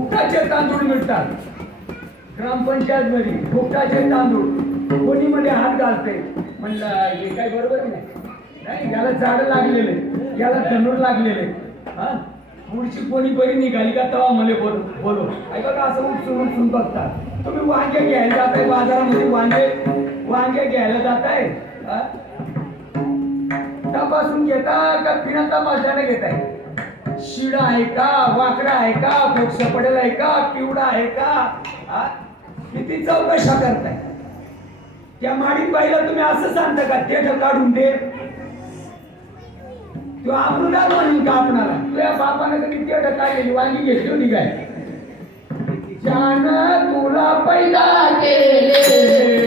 फुकटाचे तांदूळ मिळतात ग्रामपंचायत मध्ये. फुकटाचे तांदूळ कोणी मध्ये हात घालते म्हणलं हे काय बरोबर नाही. नाही याला झाड लागलेले, याला धनुर लागलेले. हा पुढची कोणी बरी निघाली का तेव्हा मला बोलो ऐका का असं उठसून बघतात. तुम्ही वांगे घ्यायला जाताय बाजारामध्ये, वांगे घ्यायला जाताय, तपासून घेता का बिना तपासल्याने घेताय? शिडा आहे का, वाकडा आहे का, बोक्स पडेल आहे का, पिवडा आहे का, किती चौकशा करताय? त्या माडीत बाईला तुम्ही असं सांगता का ते काढून दे? तो अमृतार म्हणून का आपणाला तुझ्या बापानं कधी ते काढलेली वांगी घेतली होती काय? ज्यानं तुला पैदा केले